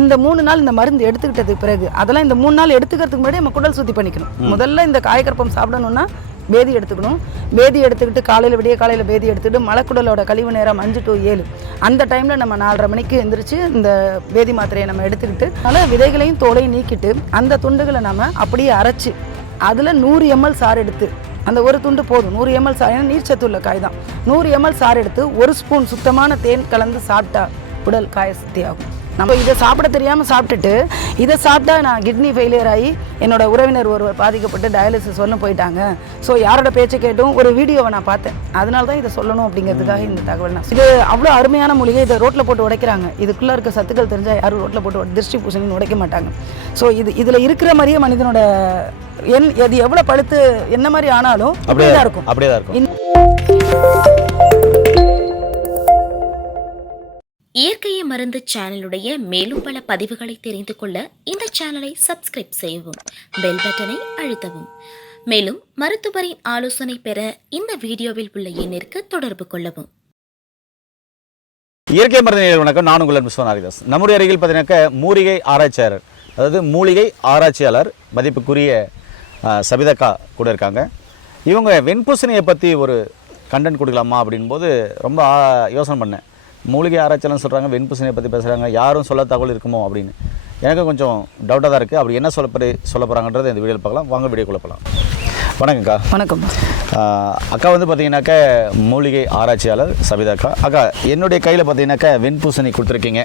இந்த மூணு நாள் இந்த மருந்து எடுத்துக்கிட்டதுக்கு பிறகு அதெல்லாம் இந்த மூணு நாள் எடுத்துக்கிறதுக்கு முன்னாடி நம்ம குடல் சுத்தி பண்ணிக்கணும். முதல்ல இந்த காயக்கற்பம் சாப்பிடணும்னா பேதி எடுத்துக்கணும். பேதி எடுத்துக்கிட்டு காலையில் விடிய காலையில் பேதி எடுத்துக்கிட்டு மலக்குடலோட கழிவு நேரம் அஞ்சு டு ஏழு. அந்த டைமில் நம்ம நாலரை மணிக்கு எந்திரிச்சு இந்த பேதி மாத்திரையை நம்ம எடுத்துக்கிட்டு அதனால் விதைகளையும் தோலையும் நீக்கிட்டு அந்த துண்டுகளை நம்ம அப்படியே அரைச்சு அதில் நூறு எம்எல் சாறு எடுத்து அந்த ஒரு துண்டு போதும். நூறு எம்எல் சாறு ஏன்னா நீர்ச்சத்து உள்ள காய் தான். நூறு எம்எல் சாறு எடுத்து ஒரு ஸ்பூன் சுத்தமான தேன் கலந்து சாப்பிட்டா உடல் காய சுத்தி ஆகும் நம்ம இதை சாப்பிட தெரியாமல் சாப்பிட்டுட்டு இதை சாப்பிட்டா நான் கிட்னி ஃபெயிலியர் ஆகி என்னோட உறவினர் ஒருவர் பாதிக்கப்பட்டு டயாலிசிஸ் வரலும் போயிட்டாங்க. ஸோ யாரோட பேச்சை கேட்டும்? ஒரு வீடியோவை நான் பார்த்தேன். அதனால தான் இதை சொல்லணும் அப்படிங்கிறதுக்காக இந்த தகவல் நான் இது அவ்வளோ அருமையான மூலிகை. இதை ரோட்டில் போட்டு உடைக்கிறாங்க. இதுக்குள்ளே இருக்க சத்துக்கள் தெரிஞ்சால் யாரும் ரோட்டில் போட்டு திருஷ்டி பூசணின்னு உடைக்க மாட்டாங்க. ஸோ இது இதில் இருக்கிற மாதிரியே மனிதனோட என் அது எவ்வளோ பழுத்து என்ன மாதிரி ஆனாலும் அப்படியே தான் இருக்கும். அப்படியே தான் இருக்கும். மருந்து சேனலுடைய மேலும் பல பதிவுகளை தெரிந்து கொள்ள இந்த சேனலை சப்ஸ்கிரைப் செய்யவும் பெல் பட்டனை அழுத்தவும். மேலும் மருத்துவரின் ஆலோசனை பெற இந்த வீடியோவில் உள்ள எண்ணிற்கு தொடர்பு கொள்ளவும். இயற்கை மருந்து வணக்கம். நான் உங்கள் விஸ்வநாதிதாஸ் நம்முடைய அருகில் பார்த்தீங்கன்னாக்க மூலிகை ஆராய்ச்சியாளர் அதாவது மூலிகை ஆராய்ச்சியாளர் மதிப்புக்குரிய சபிதக்கா கூட இருக்காங்க. இவங்க வெண்பூசணியை பற்றி ஒரு கண்டென்ட் கொடுக்கலாமா அப்படின்போது ரொம்ப யோசனை பண்ணேன். மூலிகை ஆராய்ச்சியாளர்னு சொல்கிறாங்க வெண்பூசணியை பற்றி பேசுகிறாங்க யாரும் சொல்ல தகவல் இருக்குமோ அப்படின்னு. எனக்கு கொஞ்சம் டவுட்டாக தான் இருக்குது அப்படி என்ன சொல்ல போய் சொல்ல போகிறாங்கன்றதை இந்த வீடியோவில் பார்க்கலாம். வாங்க வீடியோக்குள்ளே போகலாம் வணக்கம்க்கா வணக்கம். அக்கா வந்து பார்த்தீங்கன்னாக்கா மூலிகை ஆராய்ச்சியாளர் சபிதா அக்கா. அக்கா என்னுடைய கையில் பார்த்தீங்கன்னாக்கா வெண்பூசணி கொடுத்துருக்கீங்க.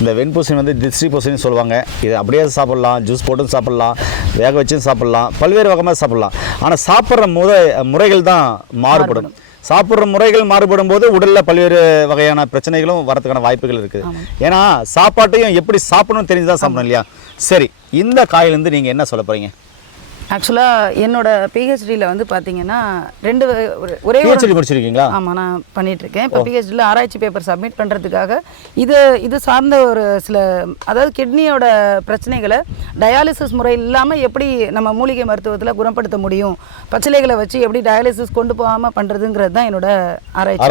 இந்த வெண்பூசணி வந்து திஸ்ரி பூசணின்னு சொல்லுவாங்க. இது அப்படியே சாப்பிட்லாம் ஜூஸ் போட்டும் சாப்பிட்லாம் வேக வச்சும் சாப்பிட்லாம் பல்வேறு வகையாக சாப்பிட்லாம். ஆனால் சாப்பிட்ற முறை முறைகள் தான் மாறுபடும். சாப்பிட்ற முறைகள் மாறுபடும் போது உடலில் பல்வேறு வகையான பிரச்சனைகளும் வரதுக்கான வாய்ப்புகள் இருக்குது. ஏன்னா சாப்பாட்டையும் எப்படி சாப்பிடணும்னு தெரிஞ்சு தான் சாப்பிடணும் இல்லையா? சரி இந்த காயிலேருந்து நீங்கள் என்ன சொல்ல போகிறீங்க ஆக்சுவலாக என்னோட பிஹெச்டியில் வந்து பார்த்தீங்கன்னா ரெண்டு ஒரு- பிஹெச்டி முடிச்சிருக்கீங்களா ஆமாம் நான் பண்ணிட்டு இருக்கேன் இப்போ பிஹெச்டியில் ஆராய்ச்சி பேப்பர் சப்மிட் பண்ணுறதுக்காக இது இது சார்ந்த ஒரு சில அதாவது கிட்னியோட பிரச்சனைகளை டயாலிசிஸ் முறை இல்லாமல் எப்படி நம்ம மூலிகை மருத்துவத்தில் குணப்படுத்த முடியும்? பச்சிலைகளை வச்சு எப்படி டயாலிசிஸ் கொண்டு போகாமல் பண்ணுறதுங்கிறது தான் என்னோட ஆராய்ச்சி.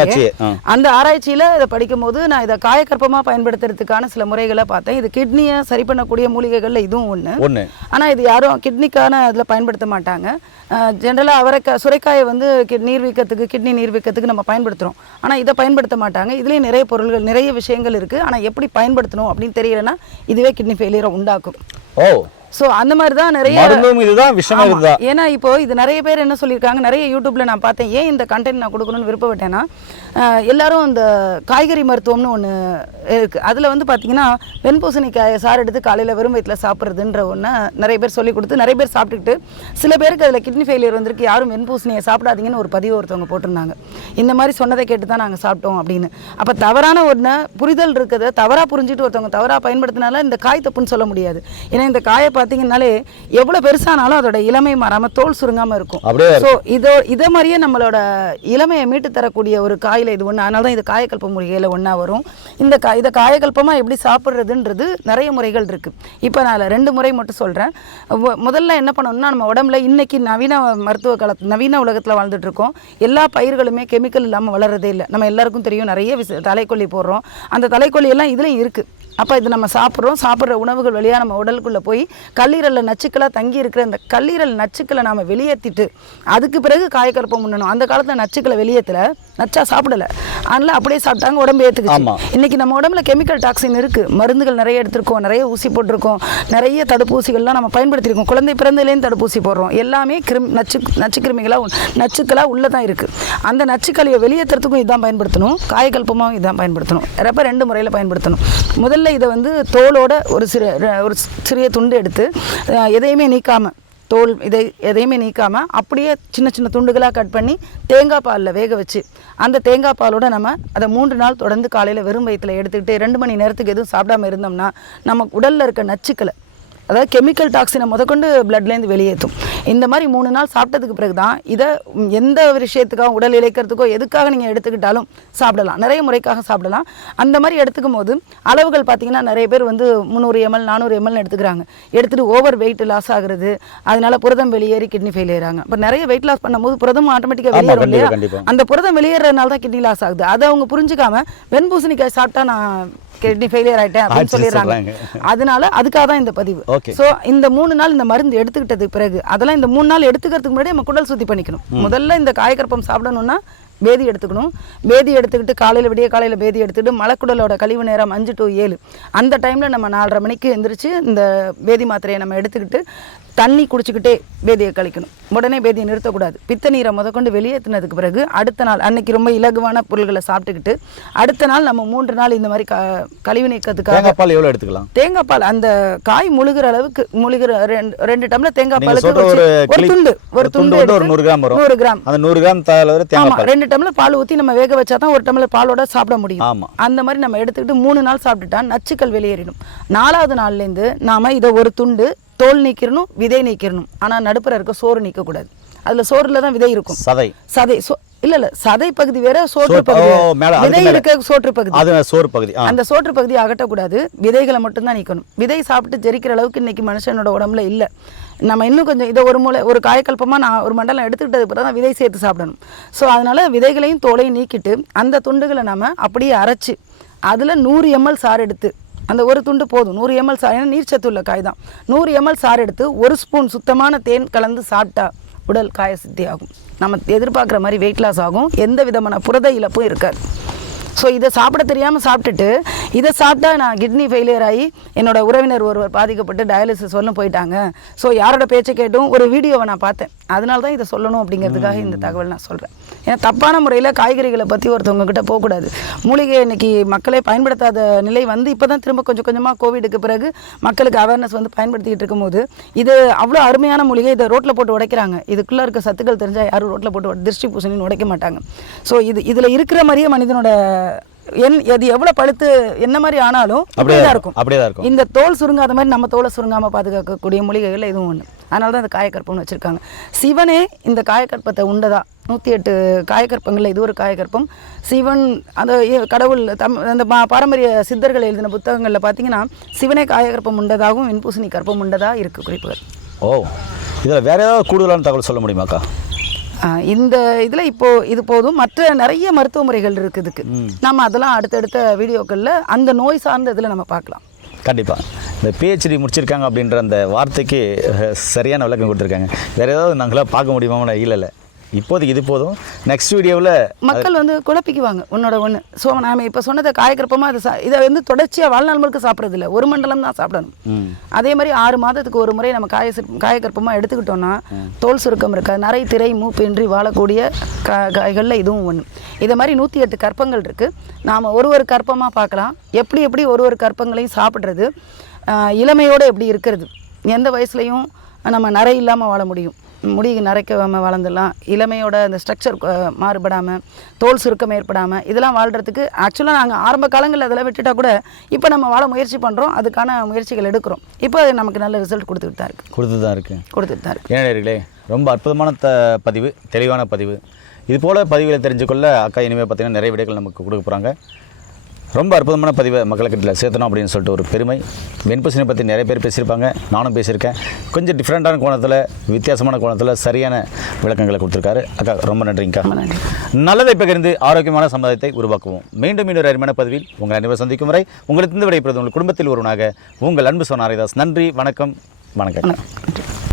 அந்த ஆராய்ச்சியில் இதை படிக்கும்போது நான் இதை காயக்கற்பமாக பயன்படுத்துறதுக்கான சில முறைகளை பார்த்தேன். இது கிட்னியை சரி பண்ணக்கூடிய மூலிகைகளில் இதுவும் ஒன்று ஆனால் இது யாரும் கிட்னிக்கான அதில் பயன்படுத்த மாட்டாங்க. ஜென்ரலாக அவரைக்காய் சுரைக்காயை வந்து கிட் நீர்வீக்கத்துக்கு கிட்னி நீர்வீக்கத்துக்கு நம்ம பயன்படுத்துகிறோம் ஆனால் இதை பயன்படுத்த மாட்டாங்க. இதுலேயும் நிறைய பொருள்கள் நிறைய விஷயங்கள் இருக்குது ஆனால் எப்படி பயன்படுத்தணும் அப்படின்னு தெரியலன்னா இதுவே கிட்னி ஃபெயிலியரை உண்டாக்கும். ஓ ஸோ அந்த மாதிரி தான் நிறைய இதுதான். இதுதான். ஏன்னா இப்போ இது நிறைய பேர் என்ன சொல்லியிருக்காங்க நிறைய யூடியூப்ல நான் பார்த்தேன். ஏன் இந்த கண்டென்ட் நான் கொடுக்கணும்னு விருப்பப்பட்டேன்னா எல்லாரும் இந்த காய்கறி மருத்துவம்னு ஒன்று இருக்கு. அதில் வந்து பார்த்தீங்கன்னா வெண்பூசணிக்காயை சாறு எடுத்து காலையில் வெறும் வயிற்றில் சாப்பிட்றதுன்ற ஒன்று நிறைய பேர் சொல்லி கொடுத்து நிறைய பேர் சாப்பிட்டுக்கிட்டு சில பேருக்கு அதில் கிட்னி ஃபெயிலியர் வந்திருக்கு. யாரும் வெண்பூசணியை சாப்பிடாதீங்கன்னு ஒரு பதிவு ஒருத்தவங்க போட்டிருந்தாங்க. இந்த மாதிரி சொன்னதை கேட்டு தான் நாங்கள் சாப்பிட்டோம் அப்படின்னு. அப்போ தவறான ஒன்று புரிதல் இருக்கிறத தவறாக புரிஞ்சுட்டு ஒருத்தவங்க தவறாக பயன்படுத்தினால இந்த காய் தப்புன்னு சொல்ல முடியாது. ஏன்னா இந்த காயை பார்த்தீங்கன்னாலே எவ்வளோ பெருசானாலும் அதோட இளமை மாறாமல் தோல் சுருங்காமல் இருக்கும். ஸோ இதோ இதை மாதிரியே நம்மளோட இளமையை மீட்டு தரக்கூடிய ஒரு காயில் இது ஒன்று அதனால தான் இது காயக்கல்ப மூலிகையில் ஒன்றா வரும். இந்த கா இதை காயக்கல்பமாக எப்படி சாப்பிட்றதுன்றது நிறைய முறைகள் இருக்குது இப்போ நான் ரெண்டு முறை மட்டும் சொல்கிறேன் முதல்ல என்ன பண்ணணும்னா நம்ம உடம்புல இன்னைக்கு நவீன மருத்துவ காலத்து நவீன உலகத்தில் வாழ்ந்துட்டு இருக்கோம். எல்லா பயிர்களுமே கெமிக்கல் இல்லாமல் வளர்றதே இல்லை. நம்ம எல்லாருக்கும் தெரியும் நிறைய தலைக்கொல்லி போடுறோம். அந்த தலைக்கொல்லி எல்லாம் இதுலேயும் இருக்குது அப்போ இது நம்ம சாப்பிட்றோம். சாப்பிட்ற உணவுகள் வழியாக நம்ம உடலுக்குள்ளே போய் கல்லீரலில் நச்சுக்களாக தங்கி இருக்கிற அந்த கல்லீரல் நச்சுக்களை நாம் வெளியேற்றிட்டு அதுக்கு பிறகு காயக்கற்பம் பண்ணணும் அந்த காலத்தில் நச்சுக்களை வெளியேற்றல நச்சா சாப்பிடல. அதனால அப்படியே சாப்பிட்டாங்க உடம்பு. ஏற்றுக்குச்சு இன்னைக்கு நம்ம உடம்புல கெமிக்கல் டாக்ஸின் இருக்குது மருந்துகள் நிறைய எடுத்திருக்கோம் நிறைய ஊசி போட்டிருக்கோம் நிறைய தடுப்பூசிகள்லாம் நம்ம பயன்படுத்தியிருக்கோம். குழந்தை பிறந்ததுலேருந்து தடுப்பூசி போடுறோம். எல்லாமே கிருமி நச்சு நச்சுக்கிருமிகளாக நச்சுக்களாக உள்ளே தான் இருக்குது அந்த நச்சுக்கலையை வெளியேற்றுறதுக்கும் இதான் பயன்படுத்தணும். காயக்கல்பமாகவும் இதான் பயன்படுத்தணும். அப்போ ரெண்டு முறையில் பயன்படுத்தணும். முதல்ல இதை வந்து தோலோட ஒரு சிறு ஒரு சிறிய துண்டு எடுத்து எதையுமே நீக்காமல் தோல் இதை எதையுமே நீக்காமல் அப்படியே சின்ன சின்ன துண்டுகளாக கட் பண்ணி தேங்காய் பாலில் வேக வச்சு அந்த தேங்காய் பாலோடு நம்ம அதை மூன்று நாள் தொடர்ந்து காலையில் வெறும் வயிற்றில் எடுத்துக்கிட்டு ரெண்டு மணி நேரத்துக்கு எதுவும் சாப்பிடாம இருந்தோம்னா நம்ம உடலில் இருக்க நச்சுக்களை அதாவது கெமிக்கல் டாக்ஸினை முதற்கொண்டு பிளட்லேருந்து வெளியேற்றும். இந்த மாதிரி மூணு நாள் சாப்பிட்டதுக்கு பிறகு தான் இதை எந்த விஷயத்துக்காக உடல் இழைக்கிறதுக்கோ எதுக்காக நீங்கள் எடுத்துக்கிட்டாலும் சாப்பிடலாம். நிறைய முறைக்காக சாப்பிடலாம். அந்த மாதிரி எடுத்துக்கும் போது அளவுகள் பார்த்தீங்கன்னா நிறைய பேர் வந்து முந்நூறு எம்எல் நானூறு எம்எல் எடுத்துக்கிறாங்க. எடுத்துகிட்டு ஓவர் வெயிட் லாஸ் ஆகுறது. அதனால புரதம் வெளியேறி கிட்னி ஃபெயிலியர் ஆகிறாங்க இப்போ நிறைய வெயிட் லாஸ் பண்ணும்போது புரதம் ஆட்டோமேட்டிக்காக வெளியேறும் இல்லையா. அந்த புரதம் வெளியேறதுனால தான் கிட்னி லாஸ் ஆகுது. அதை அவங்க புரிஞ்சுக்காம வெண்பூசணிக்காய் சாப்பிட்டா நான் கிட்னி ஃபெயிலியர் ஆயிட்டேன் அப்படின்னு சொல்லிடுறாங்க. அதனால அதுக்காக தான் இந்த பதிவு. ஸோ இந்த மூணு நாள் இந்த மருந்து எடுத்துக்கிட்டதுக்கு பிறகு அதெல்லாம் இந்த மூணு நாள் எடுத்துக்கிறதுக்கு முன்னாடி நம்ம குடல் சுத்தி பண்ணிக்கணும். முதல்ல இந்த காயக்கற்பம் சாப்பிடணும்னா பேதி எடுத்துக்கணும். பேதி எடுத்துக்கிட்டு காலையில் விடிய காலையில் பேதி எடுத்துக்கிட்டு மலக்குடலோட கழிவு நேரம் அஞ்சு டு ஏழு. அந்த டைமில் நம்ம நாலரை மணிக்கு எந்திரிச்சு இந்த பேதி மாத்திரையை நம்ம எடுத்துக்கிட்டு தண்ணி குடிச்சுக்கிட்டே பேதியை கழிக்கணும். உடனே பேதியை நிறுத்தக்கூடாது. பித்த நீரை முதற்கொண்டு வெளியேற்றினதுக்கு பிறகு அடுத்த நாள் அன்னைக்கு ரொம்ப இலகுவான பொருள்களை சாப்பிட்டுக்கிட்டு அடுத்த நாள் நம்ம மூன்று நாள் இந்த மாதிரி க கழிவு நீக்கத்துக்காக தேங்காய் பால் எவ்வளோ எடுத்துக்கலாம்? தேங்காய் பால் அந்த காய் முழுகிற அளவுக்கு முழுகிற ரெண்டு ரெண்டு டம்ளர் தேங்காய் பாலுக்கு ஒரு துண்டு ஒரு துண்டு ஒரு நூறு கிராம் வரும். நூறு கிராம். அந்த நூறு கிராம் தேவை ஆமா தேங்காய் பால். ரெண்டு டம்ளர் பால் ஊத்தி நம்ம வேக வச்சா தான் ஒரு டம்ளர் பாலோட சாப்பிட முடியும். ஆமா. அந்த மாதிரி நம்ம எடுத்துக்கிட்டு மூணு நாள் சாப்பிட்டுட்டா நச்சுக்கள் வெளியேறிடும். நாலாவது நாள்ல இருந்து நாம இதை ஒரு துண்டு தோல் நீக்கிடணும் விதை நீக்கிடணும் ஆனா நடுப்புற இருக்க சோறு நீக்க கூடாது அதுல சோறுல தான் விதை இருக்கும். சதை. சதை. சோ- இல்ல இல்ல. சதை பகுதி வேற சோற்று சோறு- பகுதி விதை. இருக்க சோற்று பகுதி. அது சோறு பகுதி. அந்த சோற்று பகுதியை அகற்றக்கூடாது. விதைகளை மட்டும்தான் நீக்கணும். விதை சாப்பிட்டு ஜெரிக்கிற அளவுக்கு இன்னைக்கு மனுஷனோட உடம்புல இல்லை. நம்ம இன்னும் கொஞ்சம் இதை ஒரு மூளை ஒரு காயக்கல்பமாக நான் ஒரு மண்டலம் எடுத்துக்கிட்டது பிறகு தான் விதை சேர்த்து சாப்பிடணும். ஸோ அதனால விதைகளையும் தோலையும் நீக்கிட்டு அந்த துண்டுகளை நம்ம அப்படியே அரைச்சு அதில் நூறு எம்எல் சாறு எடுத்து அந்த ஒரு துண்டு போதும். நூறு எம்எல் சாறு. ஏன்னா நீர்ச்சத்து உள்ள காய் தான். நூறு எம்எல் சாறு எடுத்து ஒரு ஸ்பூன் சுத்தமான தேன் கலந்து சாப்பிட்டா உடல் காய சித்தி ஆகும் நம்ம எதிர்பார்க்குற மாதிரி வெயிட் லாஸ் ஆகும். எந்த விதமான புரத இழப்பும் இருக்காது. ஸோ இதை சாப்பிட தெரியாமல் சாப்பிட்டுட்டு இதை சாப்பிட்டா நான் கிட்னி ஃபெயிலியர் ஆகி என்னோட உறவினர் ஒருவர் பாதிக்கப்பட்டு டயாலிசிஸ் வரலும் போயிட்டாங்க. ஸோ யாரோட பேச்சை கேட்டும்? ஒரு வீடியோவை நான் பார்த்தேன். அதனால தான் இதை சொல்லணும் அப்படிங்கிறதுக்காக இந்த தகவல் நான் சொல்கிறேன் ஏன்னா தப்பான முறையில் காய்கறிகளை பற்றி ஒருத்தவங்க கிட்ட போகக்கூடாது. மூலிகை இன்னைக்கு மக்களே பயன்படுத்தாத நிலை வந்து இப்போ தான் திரும்ப கொஞ்சம் கொஞ்சமாக கோவிடுக்கு பிறகு மக்களுக்கு அவேர்னஸ் வந்து பயன்படுத்திக்கிட்டு இருக்கும்போது இது அவ்வளோ அருமையான மூலிகை இதை ரோட்டில் போட்டு உடைக்கிறாங்க. இதுக்குள்ளே இருக்க சத்துக்கள் தெரிஞ்சால் யாரும் ரோட்டில் போட்டு திருஷ்டி பூசணின்னு உடைக்க மாட்டாங்க. ஸோ இது இதில் இருக்கிற மாதிரியே மனிதனோட என் அது எவ்வளோ பழுத்து என்ன மாதிரி ஆனாலும் அப்படியே தான் இருக்கும். அப்படியே தான் இருக்கும். இந்த தோல் சுருங்காத மாதிரி நம்ம தோலை சுருங்காமல் பாதுகாக்கக்கூடிய மூலிகைகள் இதுவும் ஒன்று அதனால தான் இந்த காயக்கற்பம்னு வச்சுருக்காங்க. சிவனே இந்த காயக்கற்பத்தை உண்டதா? நூற்றி எட்டு காயக்கற்பங்களில் இது ஒரு காயக்கற்பம். சிவன் அந்த கடவுள் தம் அந்த பா- பாரம்பரிய சித்தர்கள் எழுதின புத்தகங்களில் பார்த்தீங்கன்னா சிவனே காயக்கற்பம் உண்டதாகவும் வெண்பூசணி கற்பம் உண்டதா இருக்குது குறிப்புகள். ஓ இதில் வேற ஏதாவது கூடுதலான தகவல் சொல்ல முடியுமாக்கா இந்த இதில் இப்போ இது போதும். மற்ற நிறைய மருத்துவ முறைகள் இருக்குது இதுக்கு. நம்ம அதெல்லாம் அடுத்தடுத்த வீடியோக்களில் அந்த நோய் சார்ந்த இதில் நம்ம பார்க்கலாம். கண்டிப்பாக இந்த பிஹெச்டி முடிச்சிருக்காங்க அப்படின்ற அந்த வார்த்தைக்கு சரியான விளக்கம் கொடுத்துருக்காங்க. வேறு ஏதாவது நாங்களாம் பார்க்க முடியுமா இல்லை இல்லை. இப்போதைக்கு இது போதும். நெக்ஸ்ட் வீடியோவில் மக்கள் வந்து குழப்பிக்குவாங்க. உன்னோட ஒன்று ஸோ நாம இப்போ சொன்னதை காயக்கற்பமாக அதை சா- இதை வந்து தொடர்ச்சியாக வாழ்நாள் முழுக்க சாப்பிட்றது இல்லை ஒரு மண்டலம் தான் சாப்பிடணும். அதே மாதிரி ஆறு மாதத்துக்கு ஒரு முறை நம்ம காய காயக்கற்பமாக எடுத்துக்கிட்டோம்னா தோல் சுருக்கம் இருக்க நரை திரை மூப்பின்றி வாழக்கூடிய கா காய்களில் இதுவும் ஒன்று இதை மாதிரி நூற்றி எட்டு கற்பங்கள் இருக்குது நாம் ஒரு ஒரு கற்பமாக பார்க்கலாம். எப்படி எப்படி ஒரு ஒரு கற்பங்களையும் சாப்பிட்றது. இளமையோடு எப்படி இருக்கிறது. எந்த வயசுலையும் நம்ம நரை இல்லாமல் வாழ முடியும். முடி நரைக்காமல் வளர்ந்துடலாம். இளமையோட அந்த ஸ்ட்ரக்சர் மாறுபடாமல் தோல் சுருக்கம் ஏற்படாமல் இதெல்லாம் வாழ்கிறதுக்கு ஆக்சுவலாக நாங்கள் ஆரம்ப காலங்களில் அதெல்லாம் விட்டுட்டா கூட இப்போ நம்ம வாழ முயற்சி பண்ணுறோம் அதுக்கான முயற்சிகள் எடுக்கிறோம். இப்போ அது நமக்கு நல்ல ரிசல்ட் கொடுத்துட்டு தான் இருக்குது கொடுத்து தான் இருக்குது கொடுத்துட்டு தான் இருக்குது ஏனே ரொம்ப அற்புதமான த பதிவு தெளிவான பதிவு. இது போல் பதிவுகளை தெரிஞ்சுக்கொள்ள அக்கா இனிமேல் பார்த்தீங்கன்னா நிறைய விடைகள் நமக்கு கொடுக்க போகிறாங்க ரொம்ப அற்புதமான பதிவை மக்களுக்கிட்ட சேர்த்தணும் அப்படின்னு சொல்லிட்டு ஒரு பெருமை. வெண்பூசணி பற்றி நிறைய பேர் பேசியிருப்பாங்க நானும் பேசியிருக்கேன். கொஞ்சம் டிஃப்ரெண்ட்டான கோணத்தில் வித்தியாசமான கோணத்தில் சரியான விளக்கங்களை கொடுத்துருக்காரு. அக்கா ரொம்ப நன்றிங்கக்கா. நல்லதை பகிர்ந்து ஆரோக்கியமான சமுதாயத்தை உருவாக்குவோம். மீண்டும் இன்னொரு அருமையான பதிவில் உங்கள் அனைவரும் சந்திக்கும் வரை உங்களுக்கு இருந்து விடைபெறுவது உங்கள் குடும்பத்தில் ஒருவனாக உங்கள் அன்பு சொன்ன ஹரிதாஸ். நன்றி வணக்கம் வணக்கம். நன்றி